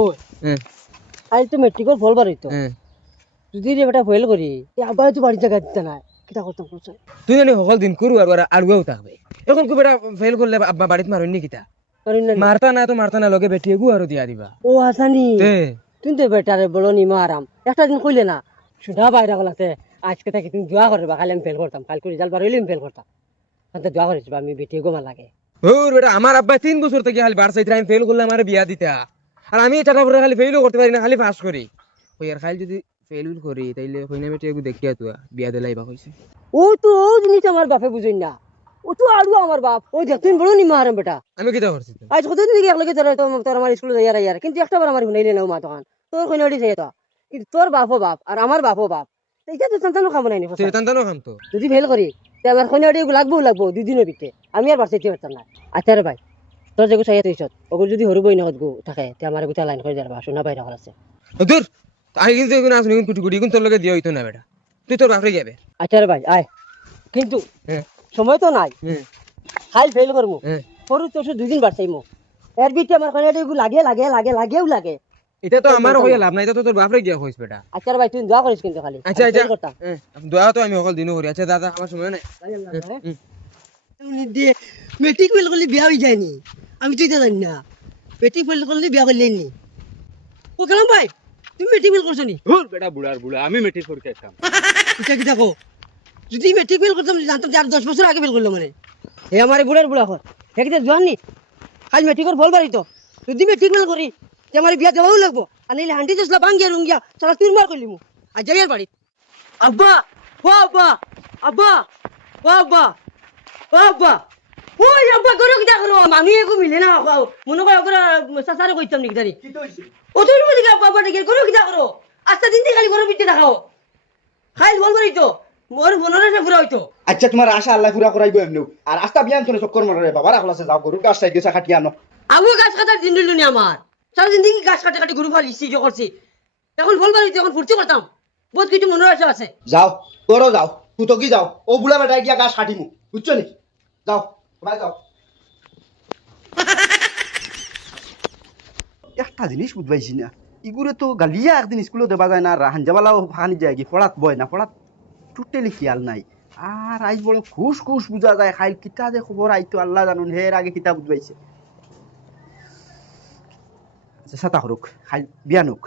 ওই আজ তো মেট্রিকের ফল বার হইতো যদি রে বেটা ফেল করি আবার তো বাড়ি জায়গা দিতে না কিটা করতাম কোচ তুই জানি সকল দিন করু আর আড়ুয়াও থাকবে এখন খুব এটা ফেল করলে আব্বা বাড়িতে মারুন কিতা মারতা না লগে বেটি গু আরো দিয়া দিবা ও হাসানি তে তুই তো বেটারে বলো নি মারাম একটা দিন কইলে না সুধা বাইরে গলাতে আজকে থেকে তুমি দোয়া করবা কালে আমি ফেল করতাম কালকে রেজাল্ট বার হইলে আমি ফেল করতাম তাতে দোয়া করেছি আমি বেটি গোমা লাগে ওর বেটা আমার আব্বা 3 বছর থেকে খালি বার সাইড আমি ফেল করলে আমার বিয়া দিতা আর আমি টাকা পরে খালি ফেলও করতে পারি না খালি পাস করি ওই আর খালি যদি ফেল করি তাইলে কইনা বেটি এগু দেখিয়া তো বিয়া দিলাইবা কইছে ও জিনিস আমার বাপে বুঝেন না ও তো আরু আমার বাপ ওই দেখ তুমি বলো নি মারাম বেটা আমি কিতা করছি আজ কতদিন থেকে একলগে তোর আমার স্কুলে যাইয়া যাইয়া কিন্তু একটা বার আমার শুনাইলে না মা তখন তোর কইনা ওটি যাই তো কিন্তু তোর বাপও বাপ আর আমার বাপও বাপ এইটা তো সন্তানও খাবো নাই তুই তান্তানো খাম তো যদি ফেল করি তে আমার কইনা ওটি লাগবো 2 দিনের ভিতরে আমি আর বাড়তে পারতাম না আচ্ছা রে ভাই তোর যে চাইয়া তুই ওগুলো যদি হরু বই নহত গো থাকে তে আমার গোটা লাইন করে যাবা শোনা বাইরে আছে দূর আই কিন্তু এগুন আসুন এগুন কুটি কুটি এগুন তোর লগে দিয়া হইতো না বেটা তুই তোর বাপরে যাবে আচ্ছা রে ভাই আয় কিন্তু হ্যাঁ সময় তো নাই হ্যাঁ খাই ফেল করবো হ্যাঁ সরু তো 2 দিন বাড়ছাইমো এর ভিতরে আমার কইনা ওটি লাগেও লাগে এটা তো আমার হইয়া লাভ নাই এটা তো তোর বাপরে গিয়া কইছ বেটা আচ্ছা রে ভাই তুই দোয়া করিস কিন্তু খালি আচ্ছা আমি আচ্ছা fail করতাম দোয়া তো আমি সকল দিনও করি আচ্ছা দাদা আমার সময় নাই মেট্রিক ফেল করলে বিয়া হয়ে যায়নি আমি তুই তো জানি না মেট্রিক ফেল করলে বিয়া করলে নি ও কালাম ভাই তুমি মেট্রিক ফেল করছো নি ধুর বেটা বুড়া আমি মেট্রিক পরীক্ষা দিতাম এটা কি দেখো যদি মেট্রিক ফেল করতাম জানতাম যে আর 10 বছর আগে ফেল করলো মানে হে আমার বুড়া কর একদম জানি আজ মেট্রিকের ফল বাড়িতো যদি মেট্রিক ফেল করি যে আমার বিয়া দেওয়াও লাগবো আর নাইলে হান্টি দশলা ভাঙ্গিয়া রুঙ্গিয়া সারা তিন মার করলিমু আর যাই আর বাড়ি আব্বা ও আব্বা আব্বা ও আব্বা ও আব্বা ওই আব্বা করো কিটা করো আমি এগো মিলে না মনে করে ওরা সাসারে কইতাম নাকি দাঁড়ি ও তুই মধ্যে আব্বা আব্বা ডেকে করো কিটা করো আস্তে দিন খালি করো বিদ্যে দেখাও খাই বল করি তো মোর মনের না পুরা হইতো আচ্ছা তোমার আশা আল্লাহ পুরা করাইবো এমনিও আর আস্তা বিয়ান তোনে চক্কর মারে বাবা রাখলা আছে যাও গরু গাছ সাইডে কাটি আনো আবু গাছ কাটার দিন দিল নি আমার সারা জিন্দগি গাছ কাটে কাটে গরু ফালিছি যে করছি এখন বল বাড়ি এখন ফুর্তি করতাম বহুত কিছু মনের আশা আছে যাও করো যাও তুই যাও ও বুলা বেটা গিয়া গাছ কাটিমু বুঝছো নি যাও ভাই যাও একটা জিনিস বুঝবাইছি না ইগুরে তো গালিয়া একদিন স্কুলে দেবা যায় না হাঞ্জাবালাও ফানি যায় কি পড়াত বয় না পড়াত টোটালি খেয়াল নাই আর আইজ বড় খুশ বুঝা যায় খাই কিতা যে খবর আইতো আল্লাহ জানুন হের আগে কিতা বুঝবাইছে আচ্ছা সাতা হরুক খাই বিয়ানুক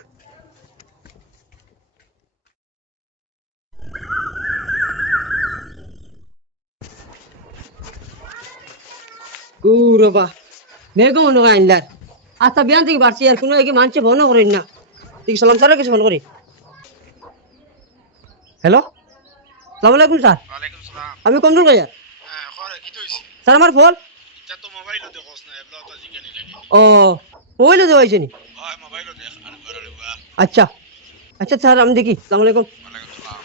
গুরবা মেঘো মনে হয় আইনলার আচ্ছা বিয়ান থেকে বাড়ছি আর কোনো একে মানছে ফোনও করেন না ঠিক সালাম স্যারের কাছে ফোন করি হ্যালো সালাম আলাইকুম স্যার ওয়ালাইকুম সালাম আমি কমরুল ভাইয়া হ্যাঁ খরে কি হইছে স্যার আমার ফোন যা তো মোবাইলও দেখোস না এবলা তো জিগানি লাগে ও মোবাইলে দেওয়া হয়েছে নি হয় মোবাইলও দেখ আর ঘরে লইবা আচ্ছা আচ্ছা স্যার আমি দেখি সালাম আলাইকুম ওয়ালাইকুম সালাম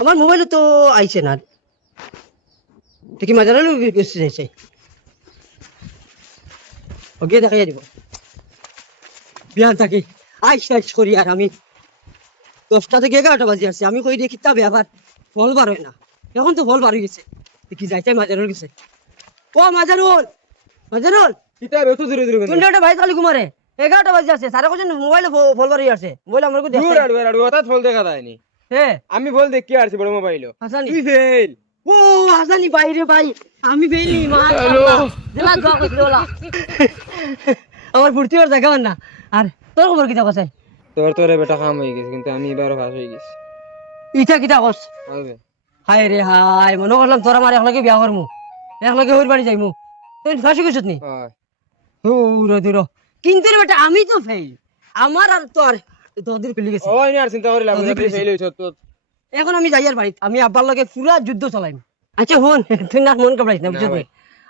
আমার মোবাইলে তো আইছে না দেখি মাজারে গেছে ওকে দেখাই দিব বিয়ান থাকি আইস করি আর আমি 10টা থেকে 11টা বাজে আসছি আমি কই দেখি তা ব্যাপার ফল বার হয় না এখন তো ফল বার হয়ে গেছে দেখি যাইতে মাজারুল গেছে ও মাজারুল কিতা বেতু দূরে দূরে তুমি একটা ভাই খালি ঘুমারে 11টা বাজে আসছে সারা কোজন মোবাইলে ফল বার হয়ে আসছে মোবাইল আমার কো দূর দেখতে আড়ু অর্থাৎ ফল দেখা যায়নি হ্যাঁ আমি ফল দেখি আসছি বড় মোবাইলও হাসানি তুই ফেল ও হাসানি বাইরে ভাই আমি বেইনি মাশাআল্লাহ দিলা দোয়া করতে বলা আমার ফুর্তি আর দেখা না আর তোর খবর কিটা কইছে তোরে বেটা কাম হয়ে গেছে কিন্তু আমি এবারও পাস হয়ে গেছি ইটা কিটা কস হবে হায় রে হায় মনে করলাম তোর আমার একলগে বিয়া করমু একলগে হইর বাড়ি যাইমু তুই ফাঁসি গেছত নি হয় দূর কিন্তু রে বেটা আমি তো ফেল আমার আর তোর তোদের পেলি গেছে ওই না চিন্তা করি লাভ তোদের তুই পেয়েছি। ফেল হইছ তো এখন আমি যাই আর বাড়ি আমি আব্বার লগে পুরা যুদ্ধ চালাইম আচ্ছা হন তুই না মন কাবড়াইস না বুঝছ ভাই।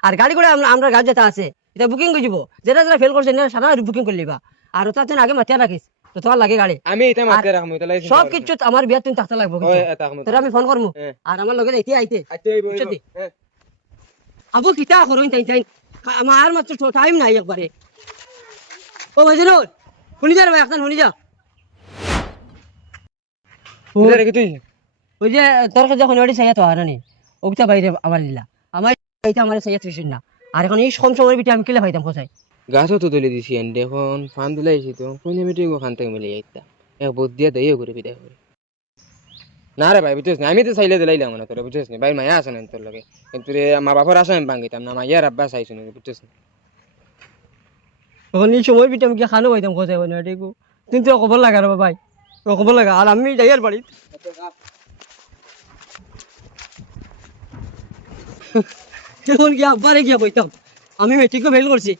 আর গাড়ি করে আমরা গাড়ি যেটা আছে এটা বুকিং করে দিব যেটা যেটা ফেল করছে না সারা বুকিং করে লিবা আর ওটা তুই আগে মাতিয়া রাখিস তো তোমার লাগে গাড়ি আমি এটা মারতে রাখমু তাহলে সব কিছু আমার বিয়া তুই থাকতে লাগবে ওই এটা রাখমু তোরা আমি ফোন করমু হ্যাঁ। আর আমার লগে যাইতে আইতে আচ্ছা এই বই বুঝছি। হ্যাঁ আবু কিতা করুন তাই আমার মাত্র টাইম নাই একবারে ও ভাইজুল শুনি যা রে ভাই এখন শুনি যা বুঝারে কি তুই ওই যে তোর কাছে যখন ওটি সাইয়া তো হারানি ওটা বাইরে আমার লিলা আমার এইটা আমার সাইয়া ত্রিশ না আর এখন এই কম সময়ের ভিতরে আমি কেলে পাইতাম কোথায়? গাছও তো তুলে দিছি এন্ড এখন ফান দিলাইছি তো কইনা মিটে ওখান থেকে মিলে যাইতা এক বোধ দিয়া দেই করে বিদায় করে। না রে ভাই বুঝছিস না, আমি তো চাইলে দিলাইলাম না তোরা, বুঝছিস না ভাই, মায়া আছে না তোর লগে, কিন্তু রে মা বাবার আশা আমি ভাঙিতাম না, মাইয়ার আব্বা চাইছো না, বুঝছিস না। এখন এই সময়ের ভিতরে আমি কি খানো পাইতাম কোথায় মানে এটাকে কিন্তু খবর লাগা রে ভাই, খবর লাগা। আর আমি যাই আর বাড়ি এখন কি আব্বারে গিয়া কইতাম আমি মেট্রিকও ফেল করছি,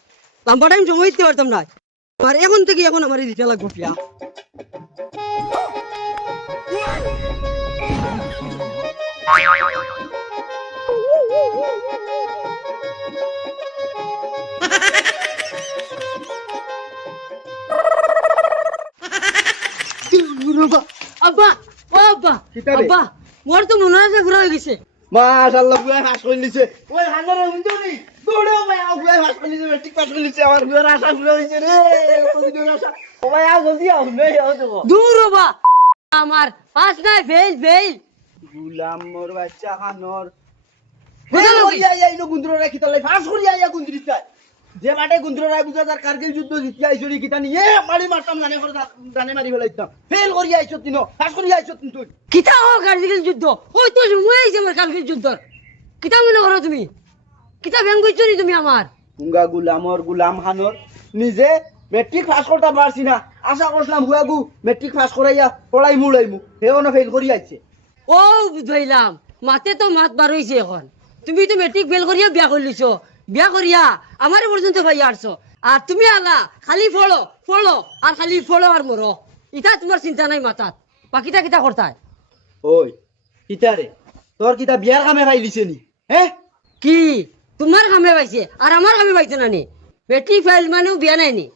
লম্বা টাইম সময় দিতে পারতাম না, আর এখন থেকে এখন আমার দিতে লাগবো পিয়া। আব্বা ও আব্বা কিতা রে? আব্বা মোর তো মনে আছে ঘুরা হয়ে গেছে। মাশাআল্লাহ বুয়া পাস করে নিছে। ওই হাজারে উনতো নি দৌড়ে ভাই বুয়া পাস করে নিছে, মেট্রিক পাস করে নিছে, আমার বুয়ার আশা পুরো হইছে রে, কতদিন আশা। ও ভাই আও জলদি আও, নেই আও তো দূর বাবা আমার পাস নাই ফেল ফেল গুলাম মোর বাচ্চা খানর বুঝা বুঝা লাগি। লই আইলো গুন্দ্র রাখি তলাই পাস করি আইয়া গুন্দ্রিস তাই যে মাঠে গুন্দ্র রাই বুঝা তার কারগিল যুদ্ধ জিতি আইছরি কিতা নি এ মারি মারতাম জানে করে জানে মারি ফেলাইতাম, ফেল করি আইছ তিন পাস করি আইছ তিন তুই কিতা ও কালকের যুদ্ধ ওই তো সময় আইছে আমার কালকের যুদ্ধ, কিতা মনে করো তুমি, কিতা ব্যাং কইছো নি তুমি আমার? গুঙ্গা গুলামর গুলাম খানর নিজে মেট্রিক পাস করতে পারছি না, আশা করছিলাম হুয়াগু মেট্রিক পাস করাইয়া পড়াই মুড়াইমু, হেও না ফেল করি আইছে। ও বুঝাইলাম মাতে তো মাত বার হইছে এখন, তুমি তো মেট্রিক ফেল করিয়া বিয়া করলিছো, বিয়া করিয়া আমার পর্যন্ত ভাই আসছো, আর তুমি আলা খালি ফলো ফলো আর খালি ফলো আর মরো, ইটা তোমার চিন্তা নাই মাথাত, বাকিটা কিতা করতায়? ওই কিতা রে তোর কিতা বিয়ার কামে খাই লিছে নি? হ্যাঁ কি তোমার কামে পাইছে আর আমার কামে পাইছে না নি? মেট্রিক ফেল মানেও বিয়া নাই নি?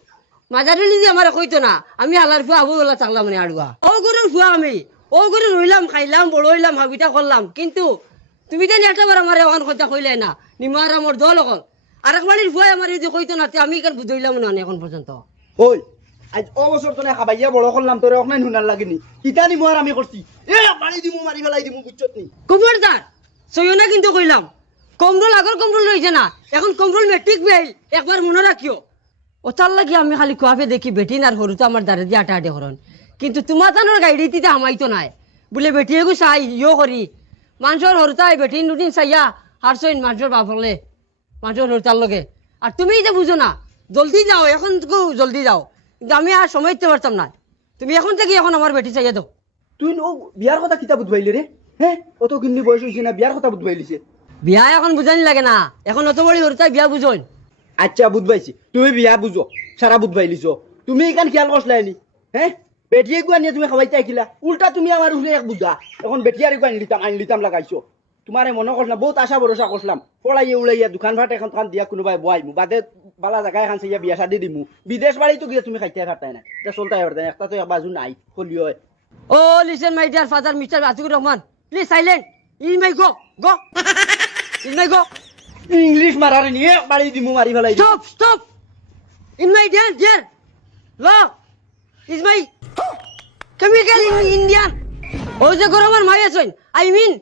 মাজারুলি যে আমার কইতো না আমি আলার ফুয়া আবু বলা চাকলাম মানে আড়ুয়া, ও গরুর ফুয়া আমি, ও গরু রইলাম খাইলাম বড় হইলাম হাবিটা করলাম, কিন্তু তুমি তো একটা বার আমার এখন কথা কইলে না নিমার আমার দল অকল আর একবারের ফুয়া আমার যদি কইতো না তে আমি কেন বুঝইলাম না এখন পর্যন্ত। ওই আজ অবসর তো না খাবাইয়া বড় করলাম তোরে অকনাই হুনার লাগেনি, কিতা নি মোর আমি করছি এ মারি দিমু মারি ফেলাই দিমু বুঝছত নি? খবরদার সইও না কিন্তু কইলাম, কমরোল আগর কমরোল রয়েছে না, এখন কমরোল মেট্রিক ফেল একবার মনে রাখিও। ও তার লাগি আমি খালি কুয়াফে দেখি বেটিন আর হরু তো আমার দ্বারে দিয়ে আটা আটে হরন, কিন্তু তোমার তানোর গাইডি দিতে আমাইতো নাই বলে বেটিয়েগু চাই ইয়ো করি মানুষের হরতাই বেটিন দুদিন চাইয়া হারছইন মানুষের বাপলে মানুষের হরতার লগে, আর তুমি যে বুঝো না জলদি যাও এখন জলদি যাও, কিন্তু আমি আর সময় দিতে পারতাম না, তুমি এখন থেকে এখন আমার বেটি চাইয়া দাও। তুই ও বিয়ার কথা কিতা বুঝবাইলি রে? হ্যাঁ অত কিন্নি বয়স হইছে না বিয়ার কথা বুঝবাইলিছে? বিয়া এখন বুঝানি লাগে না, এখন অত বড় হরতাই বিয়া বুঝোন। আচ্ছা বুঝবাইছি, তুমি বিয়া বুঝো সারা বুঝবাইলিছ, তুমি এখান খেয়াল করছলাইনি? হ্যাঁ বেটিয়ে গু আনিয়ে তুমি খাবাইতে আইকিলা, উল্টা তুমি আমার উঠে এক বুঝা, এখন বেটিয়ারে গু আনি লিতাম লাগাইছো, তোমারে মনে করলাম বহুত আশা ভরসা করলাম, পড়াইয়া উলাইয়া দোকান ভাট এখন তখন দিয়া কোনোবাই বয়াইমু বাদে বালা জায়গা এখন চাইয়া বিয়া শাদি দিমু, বিদেশ বাড়ি তো গিয়ে তুমি খাইতে পারতাই না, এটা চলতাই পারতাই, একটা তো এক বাজু নাই হলি হয়। Oh listen my dear father mister Atikur Rahman, please silent, in my go go in my go, English মারারে নিয়ে বাড়ি দিমু মারি ফেলাই দিমু। Stop stop, in my dear lock is my chemical in Indian. ও যে গো আমার মাই আছেন, I mean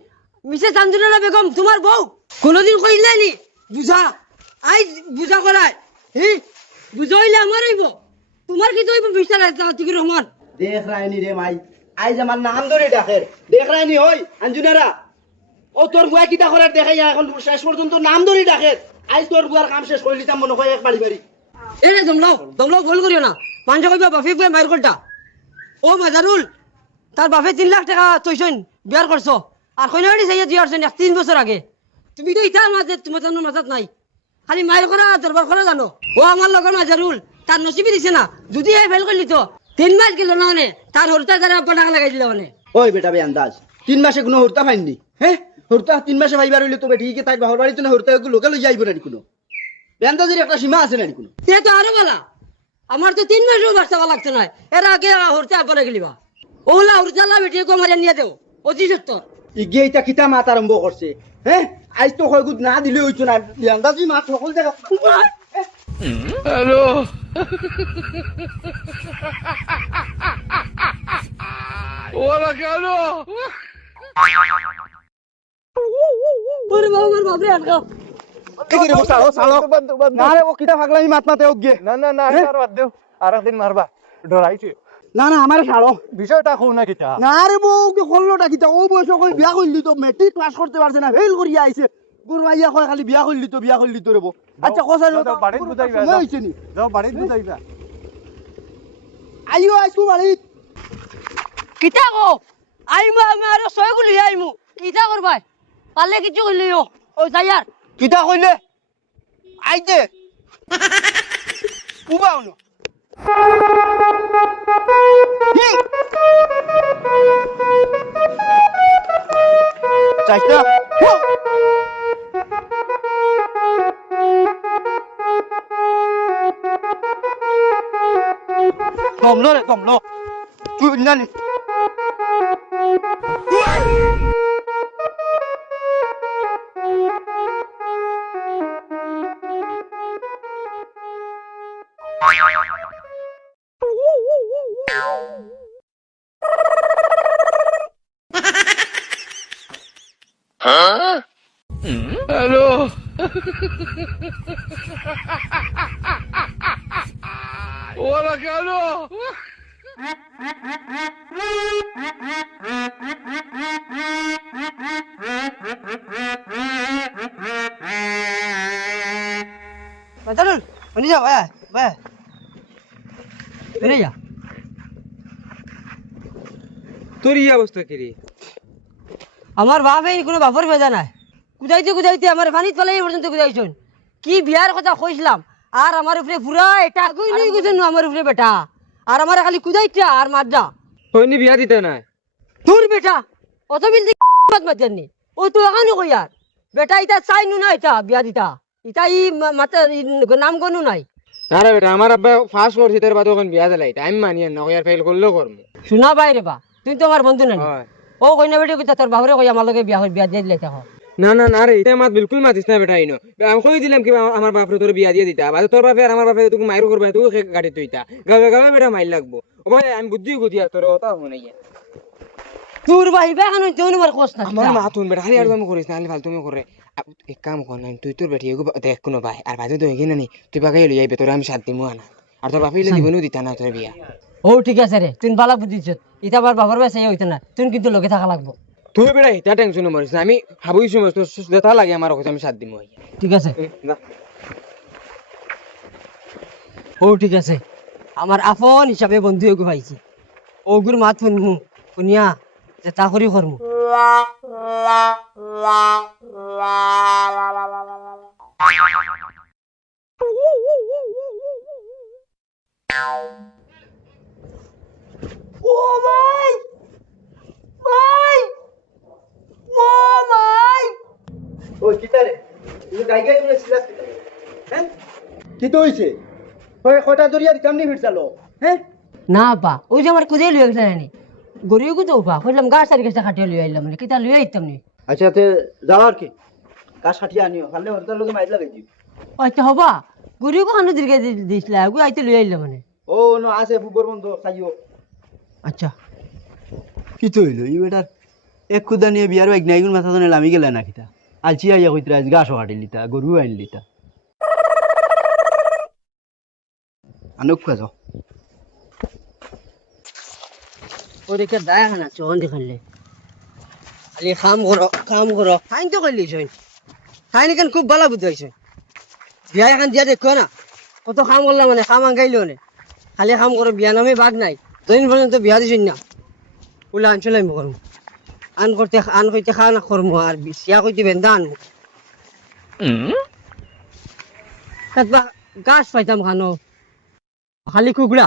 Mrs Anjuna Begum তোমার বউ, কোনোদিন কইলে নি বুঝা আই বুঝা করায় হি বুঝাইলে আমার হইব, তোমার কি হইব মিস্টার আতিকুর রহমান? দেখ রায়নি রে মাই আইজ আমার নাম ধরে ডাকের, দেখ রায়নি হই আঞ্জুনারা, ও তোর বুয়া কিটা করার দেখাই এখন শেষ পর্যন্ত নাম ধরে ডাকের, আইজ তোর বুয়ার কাম শেষ করে লিতাম মনে হয় এক বাড়ি বাড়ি। এরে দমলাও ভুল করিও না, পাঞ্জা কইবা বাফে বুয়া মায়ের কলটা। ও মাজারুল তার বাপে 3 লাখ টাকা তৈছইন বিয়ার করছো, আর কইনাড়ি চাইয়া দিয়ে আসছেন 3 বছর আগে, তুমি তো ইটার মাঝে তোমার জানার মাথাত নাই, খালি মায়ের করা দরবার করা জানো। ও আমার লগর মাজারুল তার নসিবি দিছে না, যদি এই ফেল করলি তো 3 মাস গেল না মানে তার হরতা তারা আব্বা টাকা লাগাই দিলে মানে। ওই বেটা বে আন্দাজ 3 মাসে কোনো হরতা পাইনি? হ্যাঁ হরতা 3 মাসে ভাইবার হইলে তো বেটি কি তাই বাহর বাড়ি তো না হরতা লোকে লই যাইব না কোনো, আন্দাজের একটা সীমা আছে না কোনো? এ তো আরো বলা, আমার তো 3 মাসও বাঁচতে লাগছে না, এর আগে হরতা আব্বা লাগিলিবা ওলা হরতালা বেটি কো মারিয়া নিয়ে দেও অতি সত্তর। ইগে এটা কিতা মাত আরম্ভ করছে? হ্যাঁ আইজ তো হয় গুড না দিলে হইতো না, আন্দাজি মাত সকল জায়গা। হ্যালো ওরা কেন ওরে বাবা আমার বাপরে আটকাও, কি করে বসাও সালো না রে ও কিটা পাগলামি মাত মাতে ওগে না না না আর বাদ দেও আর একদিন মারবা ডরাইছি না না আমার ছাড়ো বিষয়টা কও না কিটা না রে বউ কি করলোটা কিটা ও বয়স কই বিয়া করলি তো মেট্রিক পাস করতে পারছে না ফেল করি আইছে গুরু আইয়া কয় খালি বিয়া করলি তো রে বউ আচ্ছা কথা যাও, বাড়িত বুঝাইবা, সময় যাও। হইছে নি যাও বাড়িত বুঝাইবা আইও আইসু বাড়িত কিতা কো আইমু আমি আর ছয় গুলি আইমু কিতা করবাই পালে কিছু কইলিও ও যাইয়ার কিটা কইলে আইতে উবাও না চাইটা দমলো রে দমলো তুই জানি হ্যালো ওরা কেন বাজারুল শুনি যাও ভাই ভাই বেরে যা তোর এই অবস্থা কি রে আমার বাপ এই কোনো বাপর ভেজা নাই কুদাইতে আমার পানিত ফেলাই পর্যন্ত কুদাইছন কি বিয়ার কথা কইছিলাম আর আমার উপরে পুরা এটা কই নই গেছেন আমার উপরে বেটা আর আমার খালি কুদাইটা আর মারদা হইনি বিয়া দিতে নাই তোর বেটা অত বিল দি বাত মাতেননি ও তো এখানে কই আর বেটা ইটা চাইনু না এটা বিয়া দিতা ইটা ই মাতে নাম গনু নাই না রে বেটা আমার আব্বা ফার্স্ট করছি তোর বাদ ওখান বিয়া দিলাই টাইম মানিয়ে না কই আর ফেল করলেও করমু শোনা বাইরে বা তুই তো আমার বন্ধু না হয় ও কইনা বেটি কইতা তোর বাবরে কই আমার লগে বিয়া দিয়ে দিলাই থাকো না না না রে এটা মাত বিলকুল মাতিস না বেটা ইনো আমি কই দিলাম কি আমার বাপরে তোর বিয়া দিয়ে দিতা বাদ তোর বাপে আর আমার বাপে তোকে মাইরো করবে তুই গাড়ি তুইতা গাবে গাবে বেটা মাইল লাগবো ও ভাই আমি বুদ্ধি গতি আর তোর কথা শুনাইয়া তোর ভাইবা কেন তুই আমার কোস না আমার মাতুন বেটা খালি আর তুমি করিস না খালি ফালতু তুমি করে এক কাম কর না তুই তোর বেটি এগো দেখ কোনো ভাই আর ভাই তো এগিয়ে না তুই বাগাই লই আইবে তোর আমি সাথ দিমু আনা আর তোর বাপে দিবনও দিতা না তোর বিয়া ও ঠিক আছে রে তুই বালা বুঝিস ইটা আবার বাবার বাসে হইতো না তুই কিন্তু লগে থাকা লাগবো তুই বেটা এটা টেনশন মরিস না আমি ভাবুই সময় তোর দেখা লাগে আমার কথা আমি সাথ দিমু ঠিক আছে ও ঠিক আছে আমার আপন হিসাবে বন্ধু এগু পাইছি ওগুর মাত শুনমু শুনিয়া যে তা করি করমু ও ভাই ভাই ও ভাই ওই কিটা রে তুই গাই গাই তুই সিলাস কিটা হ্যাঁ কি তো হইছে ওই কটা দরিয়া দিতাম নি ফিরছালো হ্যাঁ না পা ওই যে আমার কুদে লুয়ে গেছে নানি গরিও কুতো পা কইলাম গাছ আর গেছে খাটিয়ে লুয়ে আইলাম মানে কিতা লুয়ে আইতাম নি আচ্ছা তে যাওয়ার কি কাজ কাটিয়ে আনিও খালে ওর লগে মাইর লাগাই দিও আচ্ছা হবা গরিও কানো দিকে দিছলা গু আইতে লুয়ে আইলাম মানে ও ন আছে ফুবর বন্ধ খাইও আচ্ছা কি তো হইলো ই বেটার এক কুদা নিয়ে বিয়ার এক নাইগুন মাথা ধরে লামি গেলে না কিতা আলচি আইয়া কইতরা আজ গাছও কাটি লিতা গরু আইন লিতা আনুক কা যাও ওদিকে দায়া খানা চোন দেখালে খালি কাম করো ফাইন তো করলি ছয় ফাইন এখান খুব ভালো বুঝাইছে বিয়া এখন দিয়া দেখো না কত কাম করলাম মানে কাম আঙ্গাইলো মানে খালি কাম করো বিয়া নামে বাদ নাই দিন পর্যন্ত বিয়া দিছেন না ওলা আনছিল আমি করবো আন কইতে খাওয়া না করবো আর বিয়া কইতে বেন্দা আনবো গাছ পাইতাম খানো খালি কুকুরা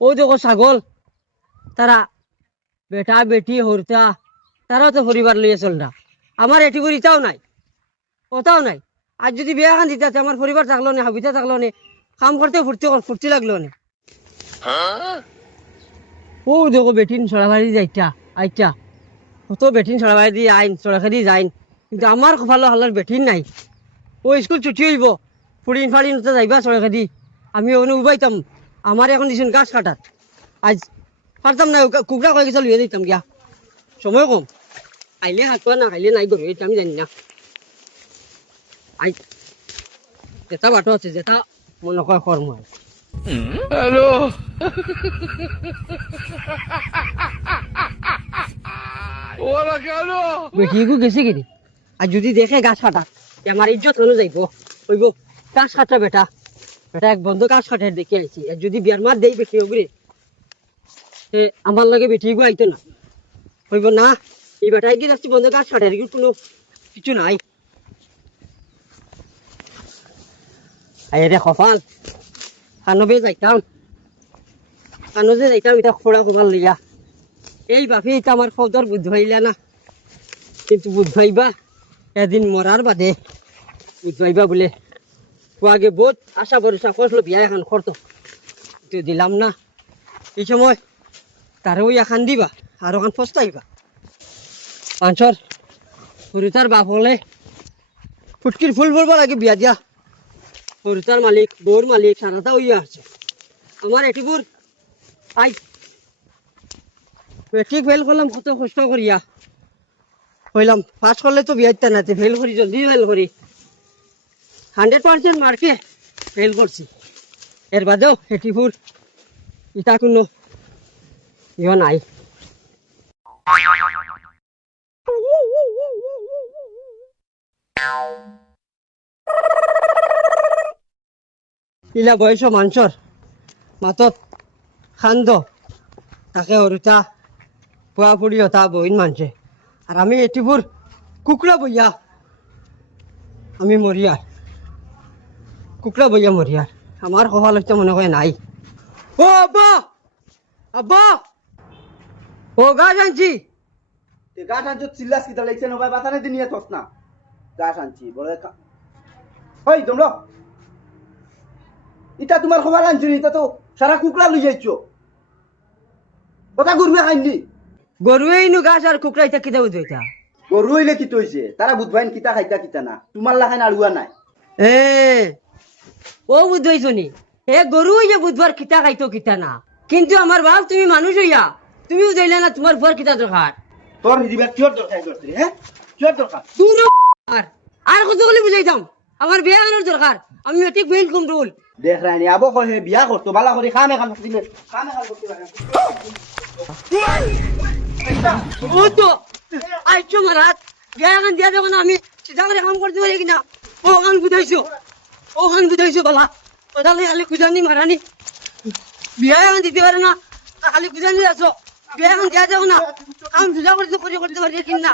ও দেখো ছাগল তারা বেটা বেটি হরতা তারাও তো পরিবার লইয়া চল না আমার এটি করিতাও নাই ওটাও নাই আর যদি বিয়া খান দিতে আমার পরিবার থাকলো না হাবিতা থাকলো না কাম করতে ফুর্তি লাগলো না ও দেখো বেটিন ছড়াবাড়ি যাইতা আইতা কত বেটিন ছড়াবাড়ি দিয়ে আইন ছড়াখাড়ি যাইন কিন্তু আমার ভালো হালার বেটিন নাই ও স্কুল ছুটি হইব ফুড়িন ফাড়িন তো যাইবা ছড়াখাড়ি আমি ওখানে উবাইতাম আমার এখন দিছেন গাছ কাটার আজ পারতাম না কুকুরা কয়ে গেছে লুয়ে দিতাম গিয়া সময় কম আইলে হাঁটুয়া না খাইলে নাই গরু এটা আমি জানি না আই যেটা বাটো আছে যেটা মনে কয় কর্ম হয় হ্যালো ওরা কেন বেটিগু গেছে কিনি আর যদি দেখে গাছ কাটা আমার ইজ্জত হলো যাইব ওইব গাছ কাটা বেটা বেটা এক বন্ধু গাছ কাটে দেখে আইছি আর যদি বিয়ার মার দেই বেশি ওগুলি সে আমার লগে বেটিগু আইতো না হইব না এই বেটাই কি রাস্তি বন্ধু গাছ কাটে কোনো কিছু নাই আরে কপাল কানবে যাইতাম কানবে যাইতাম এটা খোড়া কমাল লইয়া এই বাপে এটা আমার ফদর বুদ্ধ হইলা না কিন্তু বুদ্ধ হইবা এদিন মরার বাদে বুদ্ধ হইবা বলে ও আগে বহুত আশা ভরসা করলো বিয়া এখন করতো কিন্তু দিলাম না এই সময় তারে ওই এখন দিবা আর ওখান পস্তাইবা পাঁচর হরিতার বাপ হলে ফুটকির ফুল বলবো লাগে বিয়া দিয়া হরিতার মালিক বউর মালিক সারাটা হইয়া আছে আমার এটিপুর আই ঠিক ফেল করলাম কত কষ্ট করিয়া হইলাম পাস করলে তো বিয়াইতা না ফেল করি জলদি ফেল করি 100% মার্কে ফেল করছি এর বাদেও এটিপুর ইটা কোনো ইয়ে নাই ইলা বয়স মানুষের মাতত খান্দ তাকে হরুতা পুয়া পুড়ি হতা বহিন মানছে আর আমি এটিপুর কুকুরা বইয়া আমি মরিয়ার কুকুরা বইয়া মরিয়ার আমার কপাল হচ্ছে মনে হয় নাই ও আব্বা আব্বা ও গাছ আনছি গাছ আনছো চিল্লাস কিতা লাগছে না ভাই বাতানে দিন নিয়ে তোস না গাছ আনছি বলে ওই তোমরা এটা তোমার খবর আনছো এটা তো সারা কুকড়া লই যাইছো কথা ঘুরবে খাইনি গরুই নু গাছ আর কুকুরা এটা কিতা বুঝইতা গরু হইলে কি হইছে তারা বুধবাইন কিতা খাইতা কিতা না তোমার লাখান আড়ুয়া নাই এ ও বুঝইছো নি এ গরু যে বুধবার কিতা খাইতো কিতা না কিন্তু আমার বাপ তুমি মানুষ হইয়া তুমি বুঝাইলে না তোমার বুয়ার কিতা দরকার তোর হিদিবার কিয়র দরকার করতে হ্যাঁ কিয়র দরকার তুমি আর কত বলে বুঝাইতাম আমার বিয়া আনার দরকার আমি ঠিক ফেল কম রুল দেখ রানি আবো কহে বিয়া করতো বালা করে খামে খাম দিলে খামে খাম করতে পারে ও তো আইছো মারাত বিয়া এখন দিয়া যাবো না আমি চিন্তা করে কাম করতে পারি কিনা ও খান বুঝাইছো বলা ওদালে খালি খুঁজানি মারানি বিয়া এখন দিতে পারে না খালি খুঁজানি আছো বিয়া এখন দিয়া যাবো না কাম সুজা করতে পারি কিনা